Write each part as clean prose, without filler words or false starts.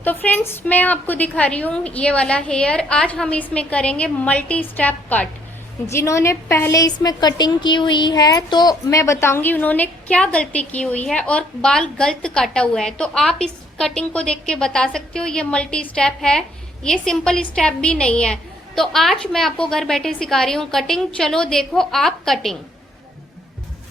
तो फ्रेंड्स मैं आपको दिखा रही हूँ ये वाला हेयर। आज हम इसमें करेंगे मल्टी स्टेप कट। जिन्होंने पहले इसमें कटिंग की हुई है तो मैं बताऊंगी उन्होंने क्या गलती की हुई है और बाल गलत काटा हुआ है, तो आप इस कटिंग को देख के बता सकते हो ये मल्टी स्टेप है, ये सिंपल स्टेप भी नहीं है। तो आज मैं आपको घर बैठे सिखा रही हूँ कटिंग। चलो देखो आप कटिंग।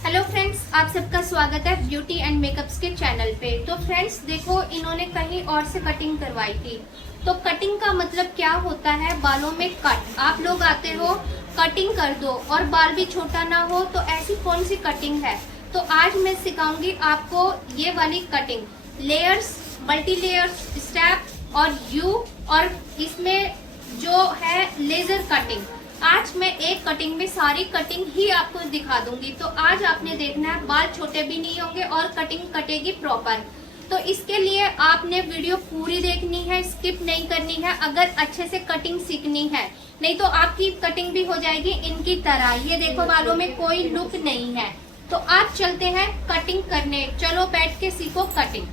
हेलो फ्रेंड्स, आप सबका स्वागत है ब्यूटी एंड मेकअप्स के चैनल पे। तो फ्रेंड्स देखो, इन्होंने कहीं और से कटिंग करवाई थी। तो कटिंग का मतलब क्या होता है, बालों में कट। आप लोग आते हो कटिंग कर दो और बाल भी छोटा ना हो, तो ऐसी कौन सी कटिंग है। तो आज मैं सिखाऊंगी आपको ये वाली cutting, layers, multi layers step और यू, और इसमें जो है लेजर कटिंग। आज मैं एक कटिंग में सारी कटिंग ही आपको दिखा दूंगी। तो आज आपने देखना है, बाल छोटे भी नहीं होंगे और कटिंग कटेगी प्रॉपर। तो इसके लिए आपने वीडियो पूरी देखनी है, स्किप नहीं करनी है अगर अच्छे से कटिंग सीखनी है, नहीं तो आपकी कटिंग भी हो जाएगी इनकी तरह। ये देखो बालों में कोई लुक नहीं है। तो आप चलते हैं कटिंग करने, चलो बैठ के सीखो कटिंग।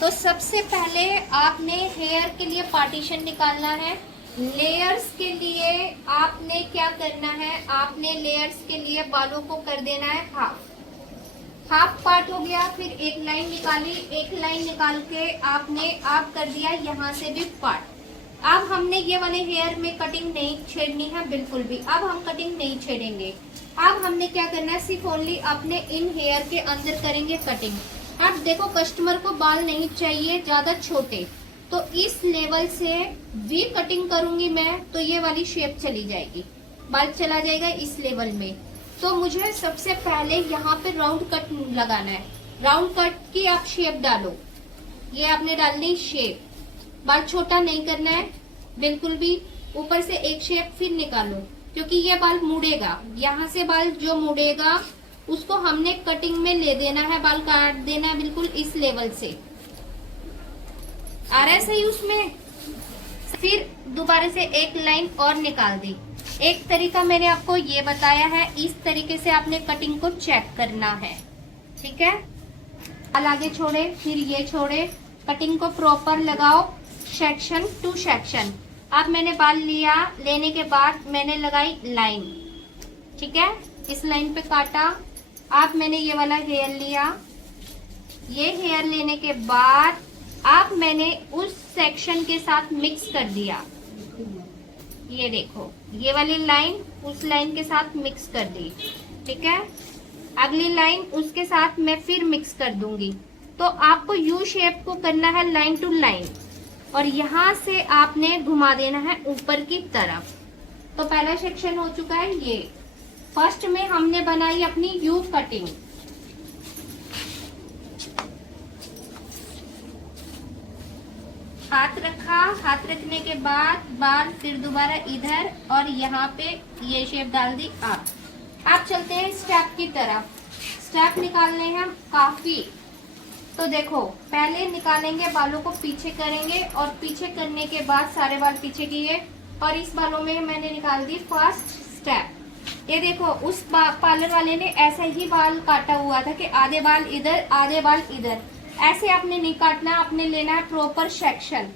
तो सबसे पहले आपने हेयर के लिए पार्टीशन निकालना है। लेयर्स के लिए आपने क्या करना है, आपने लेयर्स के लिए बालों को कर देना है हाफ पार्ट हो गया। फिर एक लाइन निकाली, एक लाइन निकाल के आपने आप कर दिया यहाँ से भी पार्ट। अब हमने ये वाले हेयर में कटिंग नहीं छेड़नी है बिल्कुल भी, अब हम कटिंग नहीं छेड़ेंगे। अब हमने क्या करना है, सिर्फ ओनली अपने इन हेयर के अंदर करेंगे कटिंग। अब देखो, कस्टमर को बाल नहीं चाहिए ज्यादा छोटे, तो इस लेवल से वी कटिंग करूंगी मैं, तो ये वाली शेप चली जाएगी, बाल चला जाएगा इस लेवल में। तो मुझे सबसे पहले यहाँ पे राउंड कट लगाना है। राउंड कट की आप शेप डालो, ये आपने डालनी शेप। बाल छोटा नहीं करना है बिल्कुल भी, ऊपर से एक शेप फिर निकालो, क्योंकि ये बाल मुड़ेगा। यहाँ से बाल जो मुड़ेगा उसको हमने कटिंग में ले देना है, बाल काट देना है बिल्कुल इस लेवल से। आ रहा है सही उसमें। फिर दोबारा से एक लाइन और निकाल दी। एक तरीका मैंने आपको ये बताया है, इस तरीके से आपने कटिंग को चेक करना है, ठीक है। बाल आगे छोड़े, फिर ये छोड़े, कटिंग को प्रॉपर लगाओ, सेक्शन टू सेक्शन। अब मैंने बाल लिया, लेने के बाद मैंने लगाई लाइन, ठीक है। इस लाइन पे काटा। अब मैंने ये वाला हेयर लिया, ये हेयर लेने के बाद अब मैंने उस सेक्शन के साथ मिक्स कर दिया। ये देखो, ये वाली लाइन उस लाइन के साथ मिक्स कर दी, ठीक है। अगली लाइन उसके साथ मैं फिर मिक्स कर दूंगी। तो आपको यू शेप को करना है लाइन टू लाइन, और यहाँ से आपने घुमा देना है ऊपर की तरफ। तो पहला सेक्शन हो चुका है ये। फर्स्ट में हमने बनाई अपनी यू कटिंग। हाथ रखा, हाथ रखने के बाद बाल फिर दोबारा इधर और यहाँ पे ये शेप डाल दी। आप चलते हैं स्टेप की तरफ। स्टेप निकालने हैं काफी। तो देखो, पहले निकालेंगे, बालों को पीछे करेंगे और पीछे करने के बाद सारे बाल पीछे किए, और इस बालों में मैंने निकाल दी फर्स्ट स्टेप। ये देखो, उस पार्लर वाले ने ऐसा ही बाल काटा हुआ था कि आधे बाल इधर आधे बाल इधर। ऐसे आपने नहीं काटना, आपने लेना है प्रॉपर सेक्शन।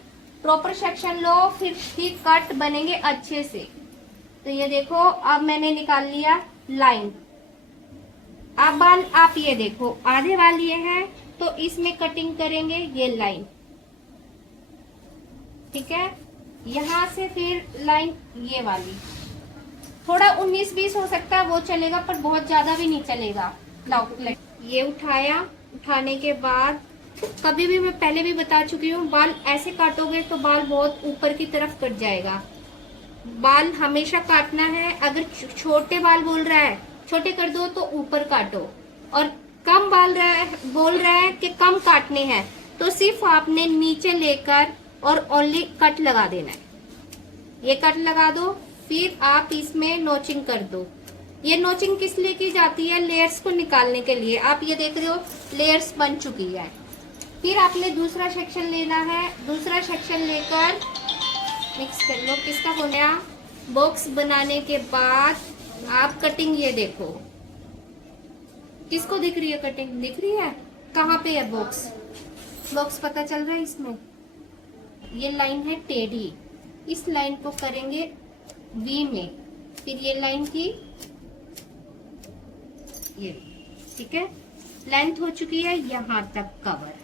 प्रॉपर सेक्शन लो, फिर ही कट बनेंगे अच्छे से। तो ये देखो, अब मैंने निकाल लिया लाइन। अब बाल आप ये देखो, आधे बाल ये हैं, तो इसमें कटिंग करेंगे ये लाइन, ठीक है। यहाँ से फिर लाइन ये वाली, थोड़ा 19-20 हो सकता है वो चलेगा, पर बहुत ज्यादा भी नहीं चलेगा। लाओ, ये उठाया। उठाने के बाद कभी भी, मैं पहले भी बता चुकी हूँ, बाल ऐसे काटोगे तो बाल बहुत ऊपर की तरफ कट जाएगा। बाल हमेशा काटना है। अगर छोटे बाल बोल रहा है छोटे कर दो तो ऊपर काटो, और कम बाल बोल रहा है कि कम काटने हैं तो सिर्फ आपने नीचे लेकर और ओनली कट लगा देना है। ये कट लगा दो, फिर आप इसमें नोचिंग कर दो। ये नोचिंग किस लिए की जाती है, लेयर्स को निकालने के लिए। आप ये देख रहे हो लेयर्स बन चुकी है। फिर आपने दूसरा सेक्शन लेना है, दूसरा सेक्शन लेकर मिक्स कर लो। किसका हो गया, बॉक्स बनाने के बाद आप कटिंग, ये देखो, किसको दिख रही है कटिंग, दिख रही है। कहाँ पे है बॉक्स? बॉक्स पता चल रहा है इसमें? ये लाइन है टेढ़ी, इस लाइन को करेंगे वी में, फिर ये लाइन की ये, ठीक है। लेंथ हो चुकी है यहाँ तक कवर,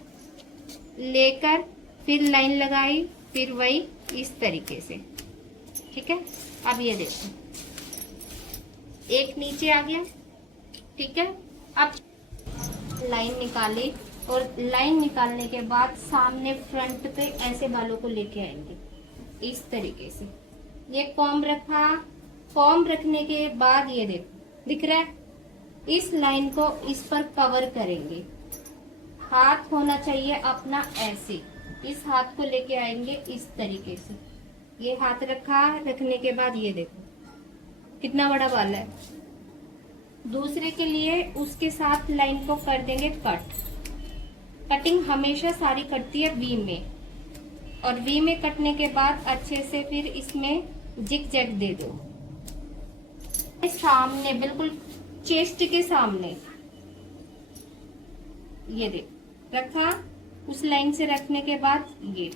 लेकर फिर लाइन लगाई, फिर वही इस तरीके से, ठीक है। अब ये देखो एक नीचे आ गया, ठीक है। अब लाइन निकाली और लाइन निकालने के बाद सामने फ्रंट पे ऐसे बालों को लेके आएंगे इस तरीके से। ये कॉम्ब रखा, कॉम्ब रखने के बाद ये देखो दिख रहा है, इस लाइन को इस पर कवर करेंगे। हाथ होना चाहिए अपना ऐसे, इस हाथ को लेके आएंगे इस तरीके से। ये हाथ रखा, रखने के बाद ये देखो कितना बड़ा बाल है। दूसरे के लिए उसके साथ लाइन को कर देंगे कट। कटिंग हमेशा सारी कटती है वी में, और वी में कटने के बाद अच्छे से फिर इसमें जिग जैग दे दो सामने, बिल्कुल चेस्ट के सामने। ये देख रखा, उस लाइन से रखने के बाद ये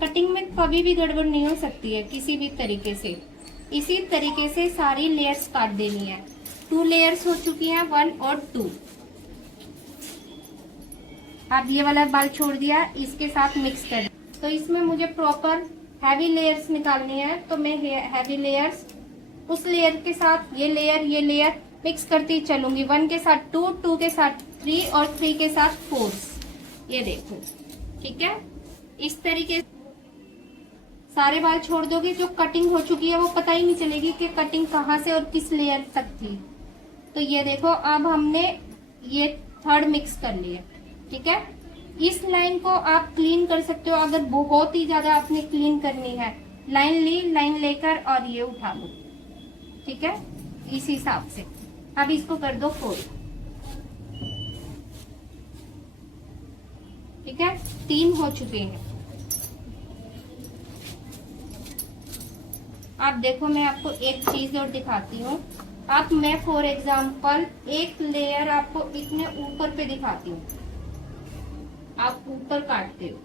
कटिंग में कभी भी गड़बड़ नहीं हो सकती है किसी भी तरीके से। इसी तरीके से सारी लेयर्स काट देनी है। 2 लेयर्स हो चुकी हैं, 1 और 2। अब ये वाला बाल छोड़ दिया, इसके साथ मिक्स कर। तो इसमें मुझे प्रॉपर हैवी लेयर्स निकालनी है, तो मैं हैवी लेयर्स उस लेयर के साथ ये लेयर मिक्स करती चलूंगी। 1 के साथ 2, 2 के साथ 3 और 3 के साथ 4। ये देखो, ठीक है। इस तरीके सारे बाल छोड़ दोगे, जो कटिंग हो चुकी है वो पता ही नहीं चलेगी कि कटिंग कहाँ से और किस लेयर तक थी। तो ये देखो, अब हमने ये 3rd मिक्स कर लिया, ठीक है। इस लाइन को आप क्लीन कर सकते हो, अगर बहुत ही ज्यादा आपने क्लीन करनी है। लाइन ली, लाइन लेकर और ये उठा लो, ठीक है, इस हिसाब से। अब इसको कर दो फोल्ड, ठीक है। 3 हो चुके हैं। आप देखो, मैं आपको एक चीज और दिखाती हूँ। अब मैं फॉर एग्जाम्पल एक लेयर आपको इतने ऊपर पे दिखाती हूँ, आप ऊपर काटते हो।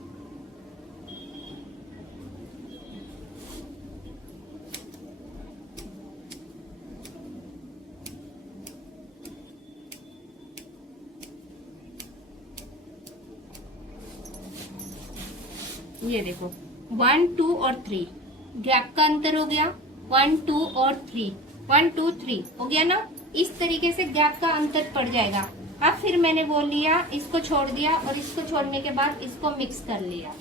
ये देखो 1 2 और 3 गैप का अंतर हो गया। 1 2 और 3, 1 2 3 हो गया ना। इस तरीके से गैप का अंतर पड़ जाएगा। अब फिर मैंने वो लिया, इसको छोड़ दिया, और इसको छोड़ने के बाद इसको मिक्स कर लिया।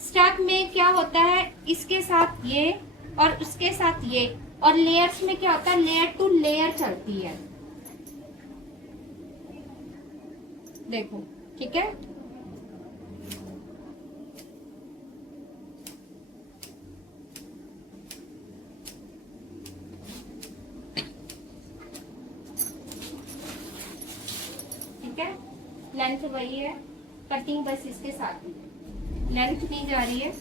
स्टेप में क्या होता है, इसके साथ ये और उसके साथ ये, और लेयर्स में क्या होता है, लेयर टू लेयर चलती है। देखो, ठीक है। लेंथ वही है, कटिंग बस इसके साथ ही, लेंथ नहीं जा रही है।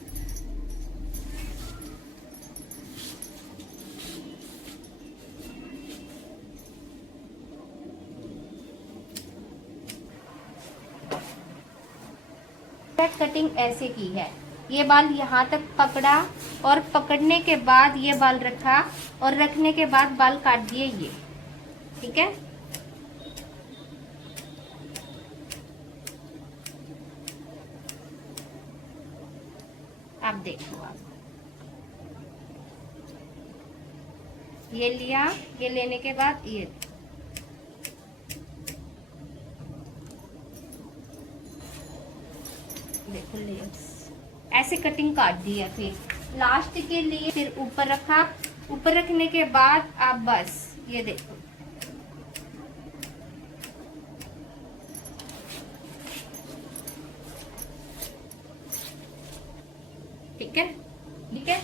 कटिंग ऐसे की है, ये बाल यहाँ तक पकड़ा, और पकड़ने के बाद ये बाल रखा, और रखने के बाद बाल काट दिए ये, ठीक है। आप देखो, आप ये लिया, ये लेने के बाद ये देखो लेयर्स ऐसे कटिंग काट दी है। फिर लास्ट के लिए फिर ऊपर रखा, ऊपर रखने के बाद आप बस ये देखो, ठीक है, ठीक है।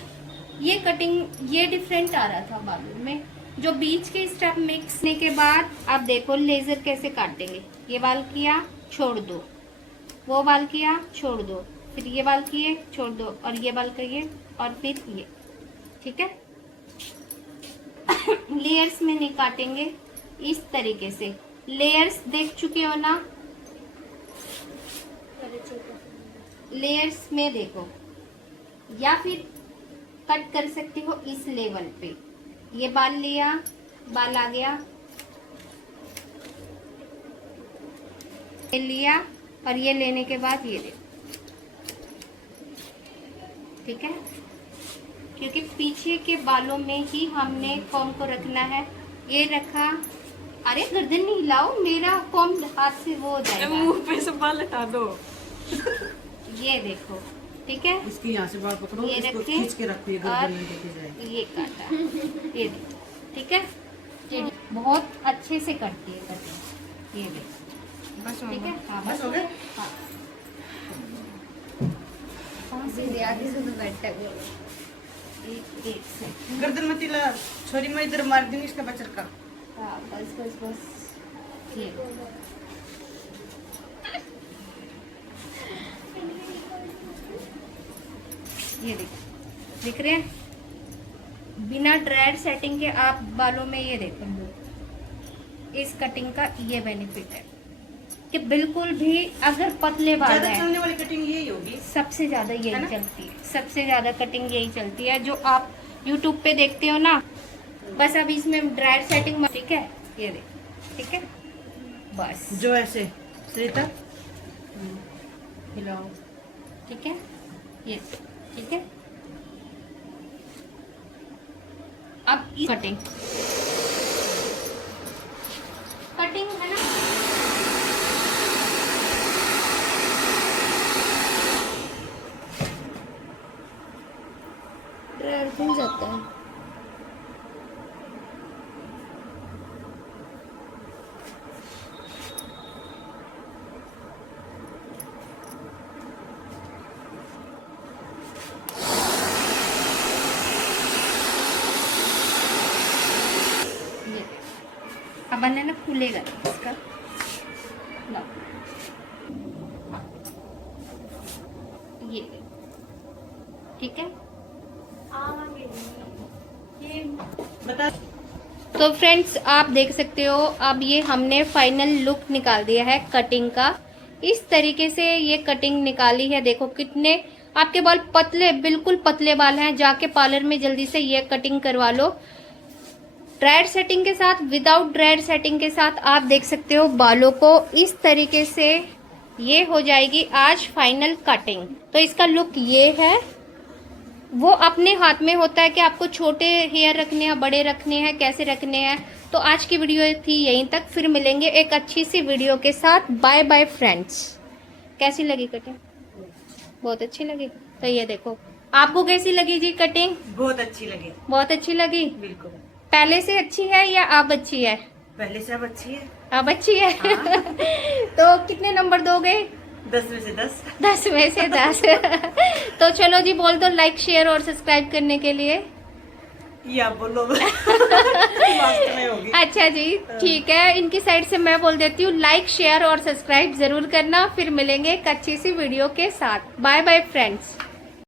ये कटिंग ये डिफरेंट आ रहा था बालों में। जो बीच के स्टेप मिक्स करने के बाद आप देखो लेजर कैसे काटेंगे। ये बाल किया, छोड़ दो, वो बाल किया, छोड़ दो, फिर ये बाल किए, छोड़ दो, और ये बाल किए, और फिर ये, ठीक है। लेयर्स में नहीं काटेंगे, इस तरीके से लेयर्स देख चुके हो ना, लेयर्स में देखो, या फिर कट कर सकते हो इस लेवल पे। ये बाल लिया, बाल आ गया, ये लिया, और ये लेने के बाद ये देखो, ठीक है, क्योंकि पीछे के बालों में ही हमने कॉम को रखना है। ये रखा, अरे गर्दन नहीं हिलाओ, मेरा कॉम हाथ से वो हो जाएगा। मुंह पे से बाल हटा दो। ये देखो, ठीक है, इसकी यहाँ से बाल पकड़ो, ये इसको रखे खींच के रखिए, और गर्दन में लेके जाए। ये काटा, ये देखो, ठीक है, ये बहुत अच्छे से करती है कटिंग। ये देखो, बस ठीक है, हाँ बस हो गए। हाँ, सीधे आगे से तो बैठा है वो। एक सेकंड, गर्दन में तिला छोरी मैं इधर मार दूंगी इसका बचर का। हाँ बस बस बस, ये ये देखो, दिख रहे हैं, बिना ड्रायर सेटिंग के आप बालों में ये देखो, इस कटिंग का ये बेनिफिट है कि बिल्कुल भी अगर पतले बाल ज्यादा हैं, चलने वाली कटिंग यही होगी। सबसे ज्यादा है यही ना? चलती है, सबसे ज्यादा कटिंग यही चलती है जो आप YouTube पे देखते हो ना। बस अब इसमें ड्रायर सेटिंग, ठीक है, ये देखो, ठीक है, बस जो ऐसे सरिता हिलाओ, ठीक है, ये ठीक है। अब कटिंग कटिंग है ना, ड्रायर खुल जाता है। अब बनाना खुलेगा इसका, लो ये, ठीक है। बता। तो फ्रेंड्स आप देख सकते हो, अब ये हमने फाइनल लुक निकाल दिया है कटिंग का। इस तरीके से ये कटिंग निकाली है। देखो कितने आपके बाल पतले, बिल्कुल पतले बाल हैं। जाके पार्लर में जल्दी से ये कटिंग करवा लो, ड्रायर सेटिंग के साथ, विदाउट ड्रायर सेटिंग के साथ। आप देख सकते हो बालों को इस तरीके से ये हो जाएगी आज फाइनल कटिंग। तो इसका लुक ये है। वो अपने हाथ में होता है कि आपको छोटे हेयर रखने हैं, बड़े रखने हैं, कैसे रखने हैं। तो आज की वीडियो थी यहीं तक, फिर मिलेंगे एक अच्छी सी वीडियो के साथ। Bye bye friends. कैसी लगी कटिंग? बहुत अच्छी लगी। तो ये देखो, आपको कैसी लगी जी कटिंग? बहुत अच्छी लगी। बहुत अच्छी लगी। बिल्कुल। पहले से अच्छी है या अब अच्छी है? पहले से अब अच्छी है। अब अच्छी है। तो कितने नंबर दोगे? 10 में से 10। 10 में से 10। तो चलो जी, बोल दो लाइक, शेयर और सब्सक्राइब करने के लिए। या बोलो। लास्ट में होगी। अच्छा जी, ठीक है। इनकी साइड से मैं बोल देती हूँ, लाइक, शेयर और सब्सक्राइब जरूर करना। फिर मिलेंगे एक अच्छी सी वीडियो के साथ। Bye bye friends.